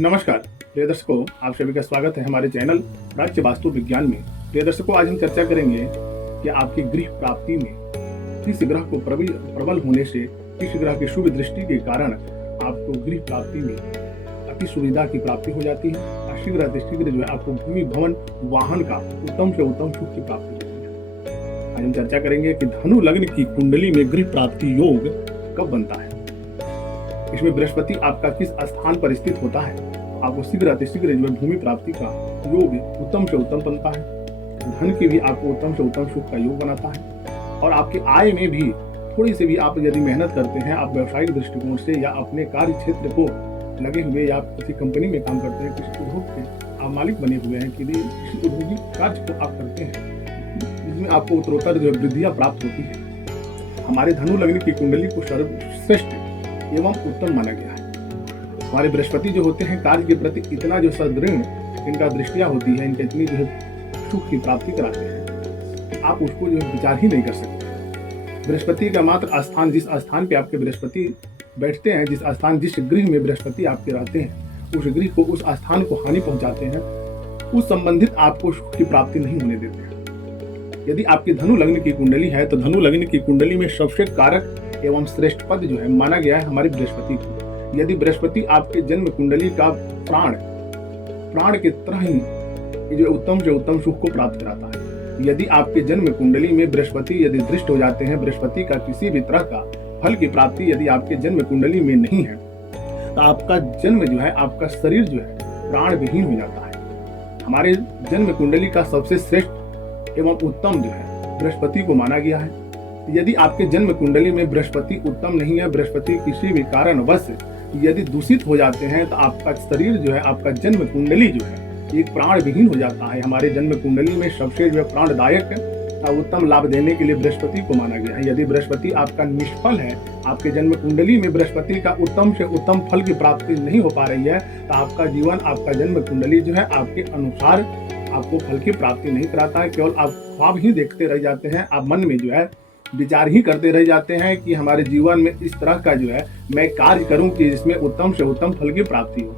नमस्कार प्रिय दर्शकों, आप सभी का स्वागत है हमारे चैनल राज्य वास्तु विज्ञान में। प्रिय दर्शकों, आज हम चर्चा करेंगे कि आपकी गृह प्राप्ति में किस ग्रह को प्रबल होने से, किस ग्रह की शुभ दृष्टि के कारण आपको गृह प्राप्ति में अति सुविधा की प्राप्ति हो जाती है और शीघ्र अतिशीघ्र जो है आपको भूमि भवन वाहन का उत्तम से उत्तम सुख की प्राप्ति होती है। आज हम चर्चा करेंगे कि धनु लग्न की कुंडली में गृह प्राप्ति योग कब बनता है। इसमें बृहस्पति आपका किस स्थान पर स्थित होता है, आपको शीघ्र अतिशीघ्र जो है भूमि प्राप्ति का योग उत्तम से उत्तम बनता है। धन की भी आपको उत्तम से उत्तम सुख का योग बनाता है और आपकी आय में भी थोड़ी सी भी आप यदि मेहनत करते हैं, आप व्यवसायिक दृष्टिकोण से या अपने कार्य क्षेत्र को लगे हुए या किसी कंपनी में काम करते हैं, किसी उद्योग के आप मालिक बने हुए हैं, किसी औद्योगिक कार्य को आप करते हैं जिसमें आपको उत्तरोत्तर जो वृद्धियां प्राप्त होती है। हमारे धनु लग्न की कुंडली को सर्वश्रेष्ठ एवं उत्तम माना गया है। हमारे बृहस्पति जो होते हैं कार्य के प्रति इतना जो सदृढ़ इनका दृष्टिया होती है, इनका इतनी जो है सुख की प्राप्ति कराते हैं, आप उसको जो है विचार ही नहीं कर सकते। बृहस्पति का मात्र स्थान, जिस स्थान पे आपके बृहस्पति बैठते हैं, जिस गृह में बृहस्पति आपके रहते हैं, उस गृह को, उस स्थान को हानि पहुंचाते हैं, उस संबंधित आपको सुख की प्राप्ति नहीं होने देते हैं। यदि आपकी धनु लग्न की कुंडली है तो धनु लग्न की कुंडली में सबसे कारक एवं श्रेष्ठ पद जो है माना गया है हमारे बृहस्पति को। यदि बृहस्पति आपके जन्म कुंडली का प्राण के तरह ही जो उत्तम से उत्तम सुख को प्राप्त कराता है। यदि आपके जन्म कुंडली में बृहस्पति यदि दृष्ट हो जाते हैं, बृहस्पति का किसी भी तरह का फल की प्राप्ति यदि आपके जन्म कुंडली में नहीं है तो आपका जन्म जो है, आपका शरीर जो है प्राण विहीन हो जाता है। हमारे जन्म कुंडली का सबसे श्रेष्ठ एवं उत्तम जो है बृहस्पति को माना गया है। यदि आपके जन्म कुंडली में बृहस्पति उत्तम नहीं है, बृहस्पति किसी भी कारणवश यदि दूषित हो जाते हैं तो आपका शरीर जो है, आपका जन्म कुंडली जो है एक प्राण विहीन हो जाता है। हमारे जन्म कुंडली में सबसे जो है प्राणदायक उत्तम लाभ देने के लिए बृहस्पति को माना गया है। यदि बृहस्पति आपका निष्फल है, आपके जन्म कुंडली में बृहस्पति का उत्तम से उत्तम फल की प्राप्ति नहीं हो पा रही है तो आपका जीवन, आपका जन्म कुंडली जो है आपके अनुसार आपको फल की प्राप्ति नहीं कराता है। केवल आप ख्वाब ही देखते रह जाते हैं, आप मन में जो है विचार ही करते रह जाते हैं कि हमारे जीवन में इस तरह का जो है मैं कार्य करूं कि जिसमें उत्तम से उत्तम फल की प्राप्ति हो।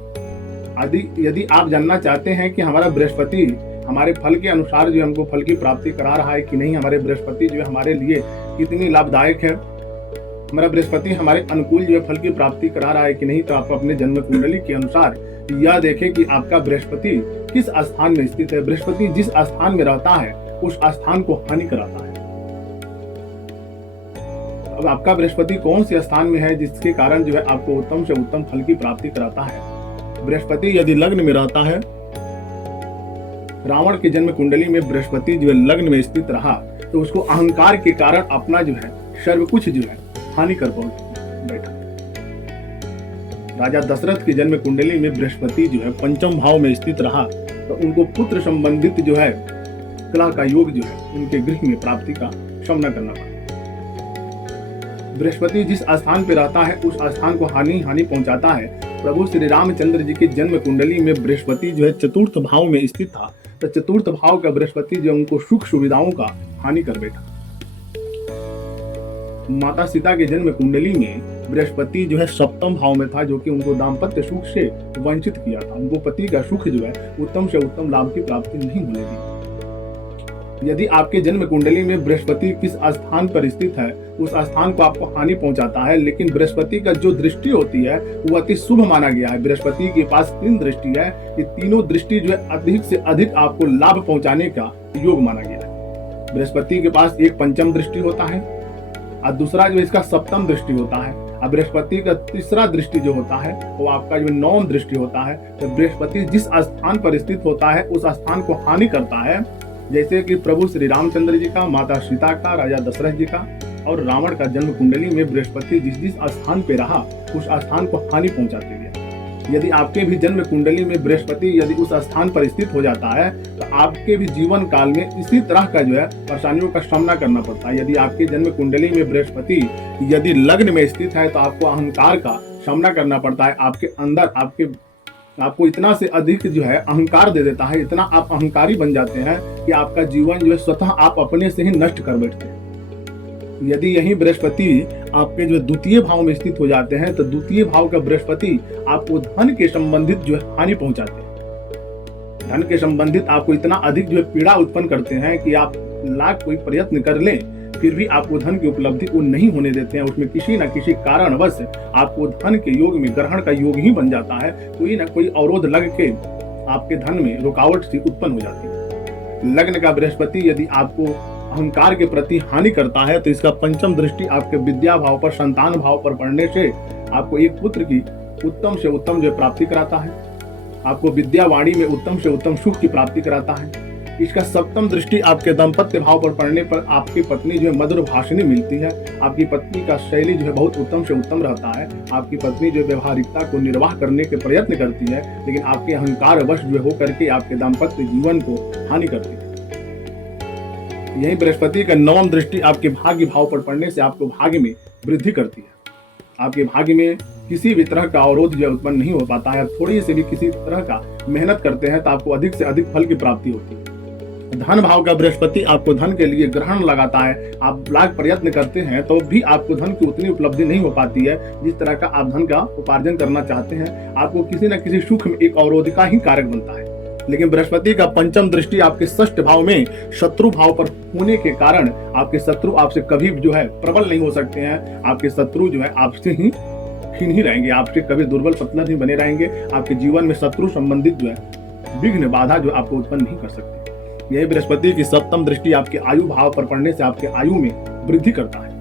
यदि आप जानना चाहते हैं कि हमारा बृहस्पति हमारे फल के अनुसार जो हमको फल की प्राप्ति करा रहा है कि नहीं, हमारे बृहस्पति जो है हमारे लिए कितनी लाभदायक है, हमारा बृहस्पति हमारे अनुकूल जो है फल की प्राप्ति करा रहा है कि नहीं, तो आप अपने जन्म कुंडली के अनुसार यह देखें कि आपका बृहस्पति किस स्थान में स्थित है। बृहस्पति जिस स्थान में रहता है उस स्थान को हानि कराता है। अब आपका बृहस्पति कौन से स्थान में है जिसके कारण जो है आपको उत्तम से उत्तम फल की प्राप्ति कराता है। बृहस्पति यदि लग्न में रहता है, रावण के जन्म कुंडली में बृहस्पति जो है लग्न में स्थित रहा तो उसको अहंकार के कारण अपना जो है सर्व कुछ जो है हानि कर बैठा। राजा दशरथ के जन्म कुंडली में बृहस्पति जो है पंचम भाव में स्थित रहा तो उनको पुत्र संबंधित जो है कला का योग जो है उनके गृह में प्राप्ति का सामना करना पड़ा। बृहस्पति जिस स्थान पे रहता है उस स्थान को हानि पहुंचाता है। प्रभु श्री रामचंद्र जी की जन्म कुंडली में बृहस्पति जो है चतुर्थ भाव में स्थित था तो चतुर्थ भाव का बृहस्पति जो उनको सुख सुविधाओं का हानि कर बैठा। माता सीता के जन्म कुंडली में बृहस्पति जो है सप्तम भाव में था, जो कि उनको दाम्पत्य सुख से वंचित किया था। उनको पति का सुख जो है उत्तम से उत्तम लाभ की प्राप्ति नहीं होने दी। यदि आपके जन्म कुंडली में बृहस्पति किस स्थान पर स्थित है उस स्थान को आपको हानि पहुंचाता है, लेकिन बृहस्पति का जो दृष्टि होती है वो अति शुभ माना गया है। बृहस्पति के पास 3 दृष्टि है, ये तीनों दृष्टि जो है अधिक से अधिक आपको लाभ पहुंचाने का योग माना गया है। बृहस्पति के पास एक पंचम दृष्टि होता है और दूसरा जो इसका सप्तम दृष्टि होता है और बृहस्पति का तीसरा दृष्टि जो होता है वो आपका जो नवम दृष्टि होता है। तो बृहस्पति जिस स्थान पर स्थित होता है उस स्थान को हानि करता है, जैसे कि प्रभु श्री रामचंद्र जी का, माता सीता का, राजा दशरथ जी का और रावण का जन्म कुंडली में बृहस्पति जिस स्थान पे रहा उस स्थान को हानि पहुंचाते गया। यदि आपके भी जन्म कुंडली में बृहस्पति यदि उस स्थान पर स्थित हो जाता है तो आपके भी जीवन काल में इसी तरह का जो है परेशानियों का सामना करना पड़ता है। यदि आपके जन्म कुंडली में बृहस्पति यदि लग्न में स्थित है तो आपको अहंकार का सामना करना पड़ता है। आपके अंदर आपको इतना से अधिक जो है अहंकार दे देता है, इतना आप अहंकारी बन जाते हैं कि आपका जीवन जो है स्वतः आप अपने से ही नष्ट कर बैठते हैं। यदि यही बृहस्पति आपके जो द्वितीय भाव में स्थित हो जाते हैं तो द्वितीय भाव का बृहस्पति आपको धन के संबंधित जो है हानि पहुंचाते हैं। धन के संबंधित आपको इतना अधिक जो है पीड़ा उत्पन्न करते हैं कि आप लाख कोई प्रयत्न कर लें फिर भी आपको धन की उपलब्धि को नहीं होने देते हैं। उसमें किसी न किसी कारणवश आपको धन के योग में ग्रहण का योग ही बन जाता है, कोई ना कोई अवरोध लग के आपके धन में रुकावट सी उत्पन्न हो जाती है। लग्न का बृहस्पति यदि आपको अहंकार के प्रति हानि करता है तो इसका पंचम दृष्टि आपके विद्या भाव पर, संतान भाव पर पड़ने से आपको एक पुत्र की उत्तम से उत्तम जो प्राप्ति कराता है, आपको विद्या वाणी में उत्तम से उत्तम सुख की प्राप्ति कराता है। इसका सप्तम दृष्टि आपके दाम्पत्य भाव पर पड़ने पर आपकी पत्नी जो है मधुर भाषिणी मिलती है। आपकी पत्नी का शैली जो है बहुत उत्तम से उत्तम रहता है। आपकी पत्नी जो व्यवहारिकता को निर्वाह करने के प्रयत्न करती है, लेकिन आपके अहंकार वश जो हो करके आपके दाम्पत्य जीवन को हानि करती है। यही बृहस्पति का नवम दृष्टि आपके भाग्य भाव पर पड़ने से आपको भाग्य में वृद्धि करती है। आपके भाग्य में किसी भी तरह का अवरोध जो उत्पन्न नहीं हो पाता है। थोड़ी से भी किसी तरह का मेहनत करते हैं तो आपको अधिक से अधिक फल की प्राप्ति होती है। धन भाव का बृहस्पति आपको धन के लिए ग्रहण लगाता है। आप लाख प्रयत्न करते हैं तो भी आपको धन की उतनी उपलब्धि नहीं हो पाती है जिस तरह का आप धन का उपार्जन करना चाहते हैं। आपको किसी न किसी सुख में एक अवरोध का ही कारक बनता है। लेकिन बृहस्पति का पंचम दृष्टि आपके षष्ठ भाव में शत्रु भाव पर होने के कारण आपके शत्रु आपसे कभी जो है प्रबल नहीं हो सकते हैं। आपके शत्रु जो है आपसे ही क्षीण ही रहेंगे, आपसे कभी दुर्बल पतला नहीं बने रहेंगे। आपके जीवन में शत्रु संबंधित जो है विघ्न बाधा जो आपको उत्पन्न नहीं कर सकते। यही बृहस्पति की सप्तम दृष्टि आपके आयु भाव पर पड़ने से आपके आयु में वृद्धि करता है,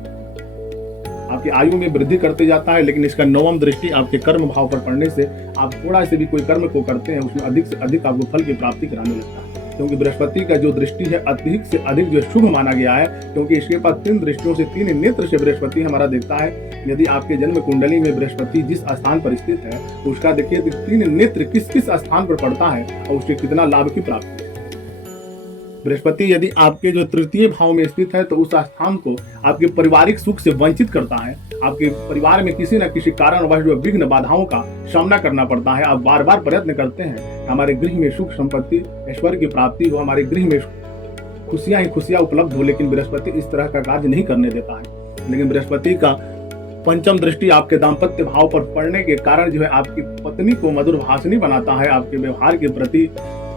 आपकी आयु में वृद्धि करते जाता है। लेकिन इसका नवम दृष्टि आपके कर्म भाव पर पड़ने से आप थोड़ा से भी कोई कर्म को करते हैं उसमें अधिक से अधिक आपको फल की प्राप्ति कराने लगता है। क्योंकि बृहस्पति का जो दृष्टि है अधिक से अधिक जो शुभ माना गया है, क्योंकि इसके पास 3 दृष्टियों से 3 नेत्र से बृहस्पति हमारा देखता है। यदि आपके जन्म कुंडली में बृहस्पति जिस स्थान पर स्थित है उसका देखिए 3 नेत्र किस किस स्थान पर पड़ता है और उससे कितना लाभ की प्राप्ति। बृहस्पति यदि आपके जो तृतीय भाव में स्थित है तो उस स्थान को आपके पारिवारिक सुख से वंचित करता है। आपके परिवार में किसी न किसी कारणवश जो विघ्न बाधाओं का सामना करना पड़ता है। आप बार बार प्रयत्न करते हैं हमारे गृह में सुख संपत्ति ऐश्वर्य की प्राप्ति हो, हमारे गृह में खुशियां ही खुशियां उपलब्ध हो, लेकिन बृहस्पति इस तरह का कार्य नहीं करने देता है। लेकिन बृहस्पति का पंचम दृष्टि आपके दाम्पत्य भाव पर पड़ने के कारण जो है आपकी पत्नी को मधुर भाषिणी बनाता है। आपके व्यवहार के प्रति,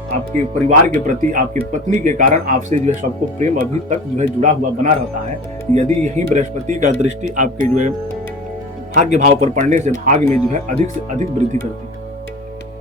आपके परिवार के प्रति, आपकी पत्नी के कारण आपसे जो है सबको प्रेम अभी तक जो है जुड़ा हुआ बना रहता है। यदि यही बृहस्पति का दृष्टि आपके जो है भाग्य भाव पर पड़ने से भाग्य में जो है अधिक से अधिक वृद्धि करती है।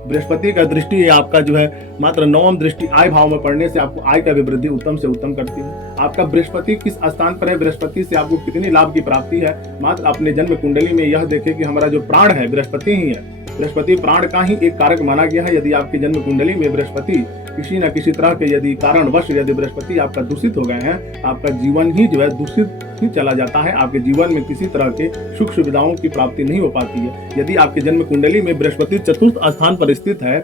बृहस्पति का दृष्टि आपका जो है मात्र नवम दृष्टि आय भाव में पड़ने से आपको आय का भी वृद्धि उत्तम से उत्तम करती है। आपका बृहस्पति किस स्थान पर है, बृहस्पति से आपको कितनी लाभ की प्राप्ति है, मात्र अपने जन्म कुंडली में यह देखे कि हमारा जो प्राण है बृहस्पति ही है। बृहस्पति प्राण का ही एक कारक माना गया है। यदि आपकी जन्म कुंडली में बृहस्पति किसी न किसी तरह के यदि कारणवश यदि बृहस्पति आपका दूषित हो गए हैं, आपका जीवन ही जो है दूषित ही चला जाता है। आपके जीवन में किसी तरह के सुख सुविधाओं की प्राप्ति नहीं हो पाती है। यदि आपके जन्म कुंडली में बृहस्पति चतुर्थ स्थान पर स्थित है,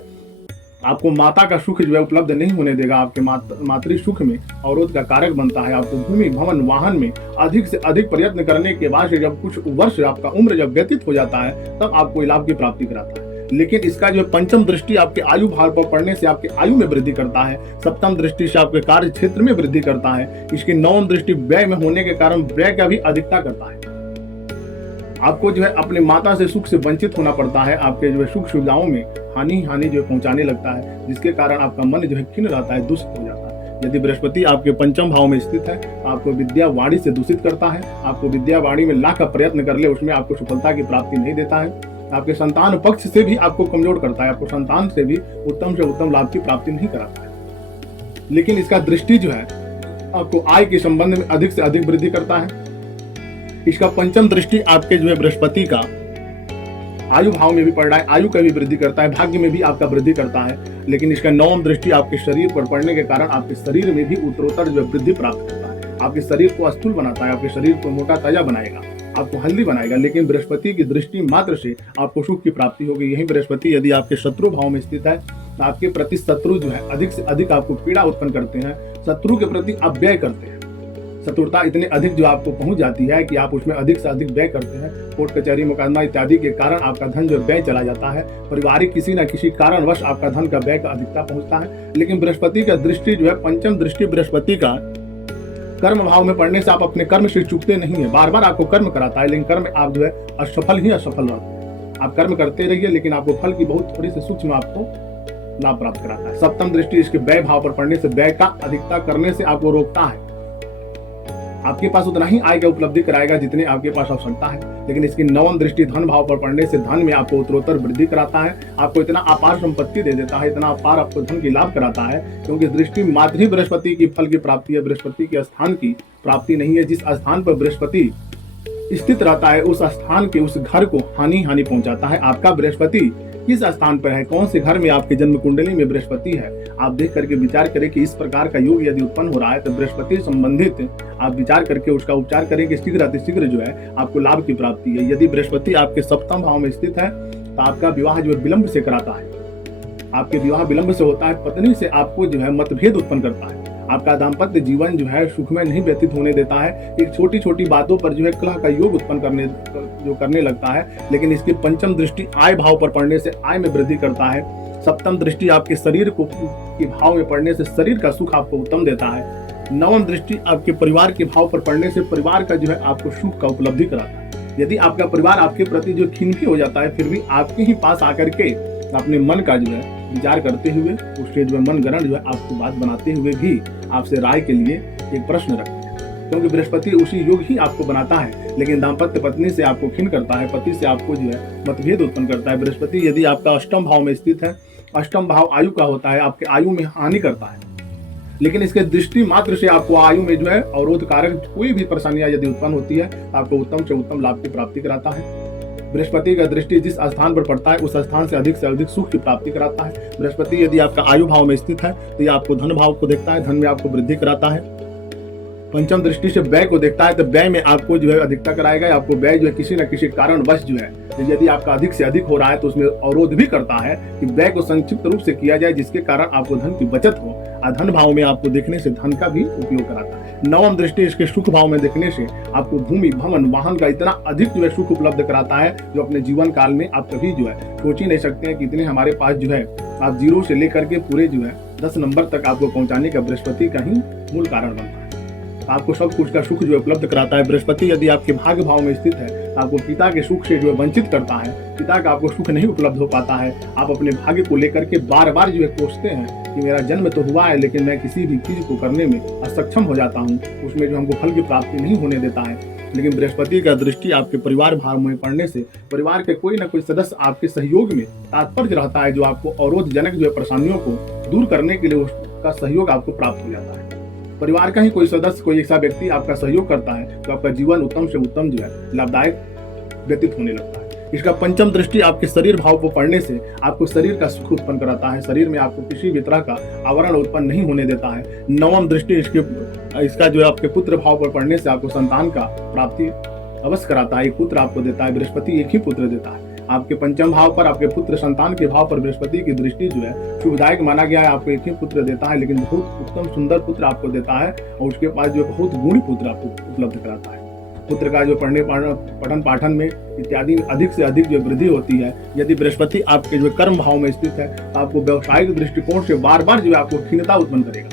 आपको माता का सुख जो है उपलब्ध नहीं होने देगा। आपके मातृ सुख में अवरोध का कारक बनता है। आपको भूमि भवन वाहन में अधिक से अधिक प्रयत्न करने के बाद जब कुछ वर्ष आपका उम्र जब व्यतीत हो जाता है तब आपको लाभ की प्राप्ति कराता है। लेकिन इसका जो पंचम दृष्टि आपके आयु भाव पर पड़ने से आपके आयु में वृद्धि करता है। सप्तम दृष्टि से आपके कार्य क्षेत्र में वृद्धि करता है। इसकी नवम दृष्टि व्यय में होने के कारण व्यय का भी अधिकता करता है। आपको जो है अपने माता से सुख से वंचित होना पड़ता है। आपके जो है सुख सुविधाओं में हानि जो पहुंचाने लगता है, जिसके कारण आपका मन जो है खिन्न रहता है, दूषित हो जाता है। यदि बृहस्पति आपके पंचम भाव में स्थित है, आपको विद्या वाणी से दूषित करता है। आपको विद्या वाणी में लाख का प्रयत्न कर ले उसमें आपको सफलता की प्राप्ति नहीं देता है। आपके संतान पक्ष से भी आपको कमजोर करता है। आपको संतान से भी उत्तम से उत्तम लाभ की प्राप्ति नहीं कराता है। लेकिन इसका दृष्टि जो है आपको आय के संबंध में अधिक से अधिक वृद्धि करता है। इसका पंचम दृष्टि आपके जो है बृहस्पति का आयु भाव में भी पड़ रहा है, आयु का भी वृद्धि करता है, भाग्य में भी आपका वृद्धि करता है। लेकिन इसका नवम दृष्टि आपके शरीर पर पड़ने के कारण आपके शरीर में भी उत्तरोत्तर जो वृद्धि प्राप्त करता है। आपके शरीर को स्थूल बनाता है, आपके शरीर को मोटा ताजा बनाएगा, आपको हेल्दी बनाएगा। लेकिन बृहस्पति की दृष्टि मात्र से आपको सुख की प्राप्ति होगी। यही बृहस्पति यदि आपके शत्रु भाव में स्थित है तो आपके प्रति शत्रु जो है अधिक से अधिक आपको पीड़ा उत्पन्न करते हैं। शत्रु के प्रति आप व्यय करते हैं। शत्रुता इतनी अधिक जो आपको पहुंच जाती है कि आप उसमें अधिक से अधिक व्यय करते हैं। कोर्ट कचहरी मुकदमा इत्यादि के कारण आपका धन जो व्यय चला जाता है। पारिवारिक किसी न किसी कारणवश आपका धन का व्यय का अधिकता पहुंचता है। लेकिन बृहस्पति का दृष्टि जो है पंचम दृष्टि बृहस्पति का कर्म भाव में पड़ने से आप अपने कर्म से चूकते नहीं है, बार बार आपको कर्म कराता है, लेकिन कर्म आप जो है असफल ही असफल रहते हैं। आप कर्म करते रहिए, लेकिन आपको फल की बहुत थोड़ी सी सूक्ष्म आपको लाभ प्राप्त कराता है। सप्तम दृष्टि इसके व्यय भाव पर पड़ने से व्यय का अधिकता करने से आपको रोकता है। आपके पास उतना ही आय का उपलब्धि कराएगा जितने आपके पास आवश्यकता है, लेकिन इसकी नवम दृष्टि धन भाव पर पड़ने से धन में आपको उत्तरोत्तर वृद्धि कराता है। आपको इतना अपार संपत्ति दे देता है, इतना अपार आपको धन की लाभ कराता है, क्योंकि दृष्टि मात्र ही बृहस्पति की फल की प्राप्ति है, बृहस्पति के स्थान की प्राप्ति नहीं है। जिस स्थान पर बृहस्पति स्थित रहता है उस स्थान के उस घर को हानि पहुंचाता है। आपका बृहस्पति किस स्थान पर है, कौन से घर में आपके जन्म कुंडली में बृहस्पति है, आप देख करके विचार करें कि इस प्रकार का योग यदि उत्पन्न हो रहा है तो बृहस्पति संबंधित आप विचार करके उसका उपचार करें कि शीघ्र अतिशीघ्र जो है आपको लाभ की प्राप्ति है। यदि बृहस्पति आपके सप्तम भाव में स्थित है तो आपका विवाह जो है विलंब से कराता है, आपके विवाह विलंब से होता है, पत्नी से आपको जो है मतभेद उत्पन्न करता है, आपका दाम्पत्य जीवन जो है सुखमय नहीं व्यतीत होने देता है, एक छोटी छोटी बातों पर जो है कलह का योग उत्पन्न करने लगता है। लेकिन इसकी पंचम दृष्टि आय भाव पर पड़ने से आय में वृद्धि करता है। सप्तम दृष्टि आपके शरीर को के भाव में पड़ने से शरीर का सुख आपको उत्तम देता है। नवम दृष्टि आपके परिवार के भाव पर पड़ने से परिवार का जो है आपको सुख का उपलब्धि कराता है। यदि आपका परिवार आपके प्रति जो खिन्न हो जाता है, फिर भी आपके ही पास आकर के अपने मन का जो है विचार करते हुए उसके जो है मन गणन जो है आपको बात बनाते हुए भी आपसे राय के लिए एक प्रश्न रखते हैं, क्योंकि बृहस्पति उसी योग ही आपको बनाता है। लेकिन दाम्पत्य पत्नी से आपको खिन्न करता है, पति से आपको जो है मतभेद उत्पन्न करता है। बृहस्पति यदि आपका अष्टम भाव में स्थित है, अष्टम भाव आयु का होता है, आपके आयु में हानि करता है, लेकिन इसके दृष्टि मात्र से आपको आयु में जो है अवरोध कारक कोई भी परेशानियां यदि उत्पन्न होती है तो आपको उत्तम से उत्तम लाभ की प्राप्ति कराता है। बृहस्पति का दृष्टि जिस स्थान पर पड़ता है उस स्थान से अधिक सुख की प्राप्ति कराता है। बृहस्पति यदि आपका आयु भाव में स्थित है तो ये आपको धन भाव को देखता है, धन में आपको वृद्धि कराता है। पंचम दृष्टि से व्यय को देखता है तो व्यय में आपको जो है अधिकता कराएगा। आपको व्यय जो है किसी न किसी कारणवश जो है यदि आपका अधिक से अधिक हो रहा है तो उसमें अवरोध भी करता है कि व्यय को संक्षिप्त रूप से किया जाए, जिसके कारण आपको धन की बचत हो। धन भाव में आपको देखने से धन का भी उपयोग कराता है। नवम दृष्टि इसके सुख भाव में देखने से आपको भूमि भवन वाहन का इतना अधिक जो है सुख उपलब्ध कराता है जो अपने जीवन काल में आप कभी जो है सोच ही नहीं सकते हैं कि इतने हमारे पास जो है आप जीरो से लेकर के पूरे जो है 10 नंबर तक आपको पहुंचाने का बृहस्पति का ही मूल कारण बनता है। आपको सब कुछ का सुख जो उपलब्ध कराता है। बृहस्पति यदि आपके भाग्य भाव में स्थित है तो आपको पिता के सुख से जो है वंचित करता है, पिता का आपको सुख नहीं उपलब्ध हो पाता है। आप अपने भाग्य को लेकर के बार बार जो है कोसते हैं कि मेरा जन्म तो हुआ है लेकिन मैं किसी भी चीज को करने में असक्षम हो जाता हूँ, उसमें जो हमको फल की प्राप्ति नहीं होने देता है। लेकिन बृहस्पति का दृष्टि आपके परिवार भाव में पड़ने से परिवार के कोई न कोई सदस्य आपके सहयोग में तात्पर्य रहता है, जो आपको अवरोधजनक जो है परेशानियों को दूर करने के लिए उसका सहयोग आपको प्राप्त हो जाता है। परिवार का ही कोई सदस्य, कोई ऐसा व्यक्ति आपका सहयोग करता है तो आपका जीवन उत्तम से उत्तम जो है लाभदायक व्यतीत होने लगता है। इसका पंचम दृष्टि आपके शरीर भाव को पड़ने से आपको शरीर का सुख उत्पन्न कराता है, शरीर में आपको किसी भी तरह का आवरण उत्पन्न नहीं होने देता है। नवम दृष्टि इसका जो है आपके पुत्र भाव पर पड़ने से आपको संतान का प्राप्ति अवश्य कराता है। एक पुत्र आपको देता है, बृहस्पति एक ही पुत्र देता है। आपके पंचम भाव पर आपके पुत्र संतान के भाव पर बृहस्पति की दृष्टि जो है शुभदायक माना गया है। आपको एक ही पुत्र देता है, लेकिन बहुत उत्तम सुंदर पुत्र आपको देता है और उसके पास जो बहुत गुणी पुत्र आपको उपलब्ध कराता है। पुत्र का जो पठन पाठन में इत्यादि अधिक से अधिक जो वृद्धि होती है। यदि बृहस्पति आपके जो कर्म भाव में स्थित है तो आपको व्यवसायिक दृष्टिकोण से बार बार जो है आपको खिन्नता उत्पन्न करेगा,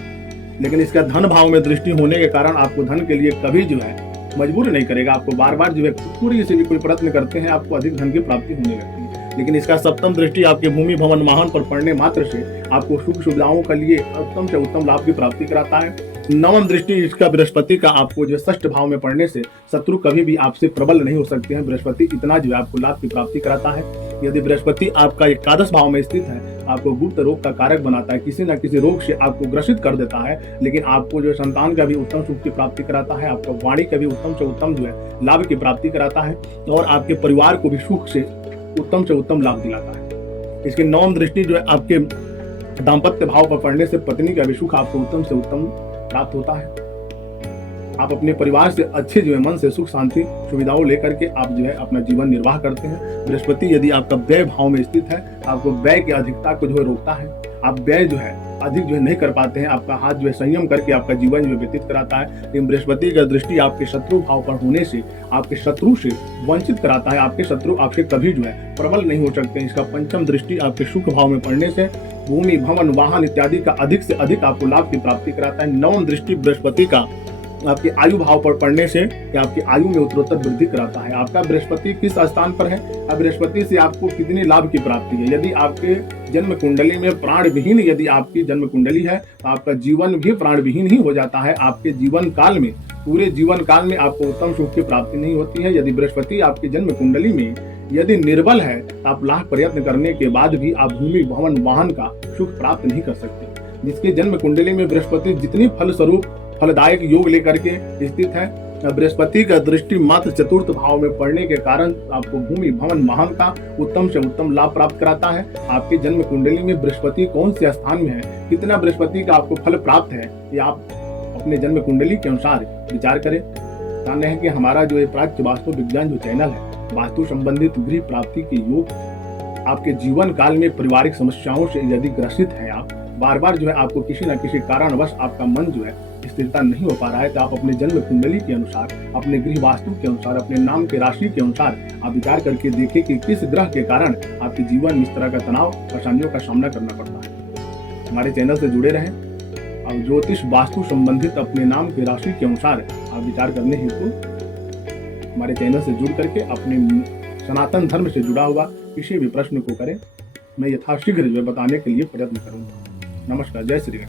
लेकिन इसका धन भाव में दृष्टि होने के कारण आपको धन के लिए कभी जो है मजबूर नहीं करेगा। आपको बार बार जो है पूरी से भी कोई प्रयत्न करते हैं आपको अधिक धन की प्राप्ति होने लगती है। लेकिन इसका सप्तम दृष्टि आपके भूमि भवन वाहन पर पड़ने मात्र से आपको सुख सुविधाओं के लिए उत्तम से उत्तम लाभ की प्राप्ति कराता है। नवम दृष्टि इसका बृहस्पति का आपको जो षष्ठ भाव में पड़ने से शत्रु कभी भी आपसे प्रबल नहीं हो सकते हैं। बृहस्पति इतना जो है आपको लाभ की प्राप्ति कराता है। यदि बृहस्पति आपका एकादश भाव में स्थित है आपको गुप्त रोग का कारक बनाता है, किसी न किसी रोग से आपको ग्रसित कर देता है, लेकिन आपको जो संतान का भी उत्तम सुख की प्राप्ति कराता है, आपका वाणी का भी उत्तम से उत्तम जो है लाभ की प्राप्ति कराता है और आपके परिवार को भी सुख से उत्तम लाभ दिलाता है। इसकी नवम दृष्टि जो है आपके दाम्पत्य भाव पर पड़ने से पत्नी का भी सुख आपको उत्तम से उत्तम प्राप्त होता है। आप अपने परिवार से अच्छे जो है मन से सुख शांति सुविधाओं लेकर के आप जो है अपना जीवन निर्वाह करते हैं। बृहस्पति यदि आपका व्यय भाव में स्थित है आपको व्यय की अधिकता को जो है रोकता है। आप व्यय जो है अधिक जो है नहीं कर पाते हैं, आपका हाथ जो है संयम करके आपका जीवन जो है व्यतीत कराता है। लेकिन बृहस्पति का दृष्टि आपके शत्रु भाव पर होने से आपके शत्रु से वंचित कराता है। आपके शत्रु आपसे कभी जो है प्रबल नहीं हो सकते। इसका पंचम दृष्टि आपके सुख भाव में पड़ने से भूमि भवन वाहन इत्यादि का अधिक से अधिक आपको लाभ की प्राप्ति कराता है। नवम दृष्टि बृहस्पति का आपकी आयु भाव पर पड़ने से या आपकी आयु में उत्तरोत्तर वृद्धि कराता है। आपका बृहस्पति किस स्थान पर है, अब बृहस्पति से आपको कितने लाभ की प्राप्ति है। यदि आपके जन्म कुंडली में प्राण विहीन यदि आपकी जन्म कुंडली है तो आपका जीवन भी प्राण विहीन ही हो जाता है। आपके जीवन काल में, पूरे जीवन काल में आपको उत्तम सुख की प्राप्ति नहीं होती है। यदि बृहस्पति आपकी जन्म कुंडली में यदि निर्बल है तो आप लाख प्रयत्न करने के बाद भी आप भूमि भवन वाहन का सुख प्राप्त नहीं कर सकते। जिसके जन्म कुंडली में बृहस्पति जितनी फल स्वरूप फलदायक योग लेकर के स्थित है, बृहस्पति का दृष्टि मात्र चतुर्थ भाव में पड़ने के कारण आपको भूमि भवन वाहन का उत्तम से उत्तम लाभ प्राप्त कराता है। आपके जन्म कुंडली में बृहस्पति कौन से स्थान में है, कितना बृहस्पति का आपको फल प्राप्त है, ये आप अपने जन्म कुंडली के अनुसार विचार करें। ध्यान है कि हमारा जो प्राच्य वास्तु विज्ञान जो चैनल है, वास्तु संबंधित गृह प्राप्ति के योग, आपके जीवन काल में पारिवारिक समस्याओं से यदि ग्रसित है, आप बार बार जो है आपको किसी न किसी कारणवश आपका मन जो है स्थिरता नहीं हो पा रहा है, तो आप अपने जन्म कुंडली के अनुसार, अपने गृह वास्तु के अनुसार, अपने नाम के राशि के अनुसार आप विचार करके देखें कि किस ग्रह के कारण आपके जीवन में इस तरह का तनाव परेशानियों का सामना करना पड़ता है। हमारे चैनल से जुड़े रहें और ज्योतिष वास्तु संबंधित अपने नाम के राशि के अनुसार आप विचार करने हेतु हमारे चैनल से जुड़ करके अपने सनातन धर्म से जुड़ा हुआ किसी भी प्रश्न को करें, मैं यथाशीघ्र जो बताने के लिए प्रयत्न करूंगा। नमस्कार, जय श्री राम।